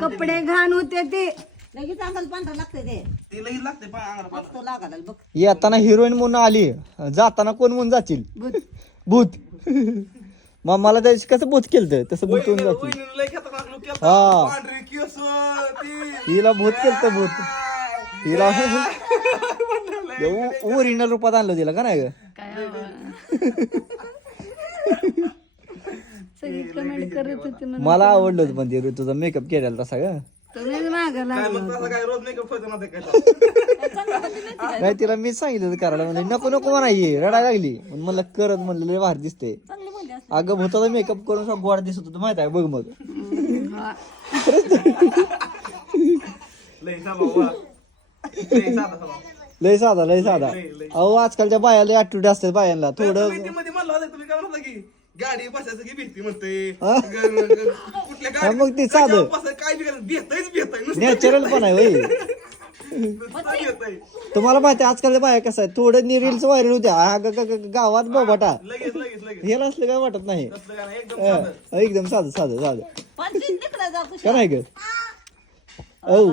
कपडे घाण होते ते लगेच अंगाला पांढरं लागतंय ते लगेच लागते अंगाला तो लागायला बघ येताना हिरोईन म्हणून आली जाताना कोण म्हणून जातील भूत मग मला त्याची कसं भूत केलं तसं भूत होऊन जातील हा हिला भूत केलं भूत हिला ओरिजिनल रूपात आणलं तिला का नाही ग सगळी कमेंट करत होती म्हणून मला आवडलं होतं पण ते तुझा मेकअप केलेला तसा ग तुम्हीच मागायला नाही तिला मी सांगितलं होतं करायला म्हणजे नको नको म्हणायची रडा लागली म्हणलं करत म्हणलं लय भारी दिसते अगं भूताचा मेकअप करून सगळं गोड दिसत होतं माहित आहे बघ मग लय साधा अहो आजकालच्या बायाला ऍटिट्यूड असतात बायांना थोडं गाडी बसायचं की भीती म्हणते हा, मग ते साधं काय भेटायच नॅचरल पण आहे होय तुम्हाला माहिती आहे आजकालच्या बाया कसं आहे थोडं रील्स व्हायरल होत्या गावात बोबाटा लगेच लगेच लगेच हे नसलं काय वाटत नाही एकदम साधं. एकदम साधं पंचवीस निकडा जाऊ काय नाही ग औ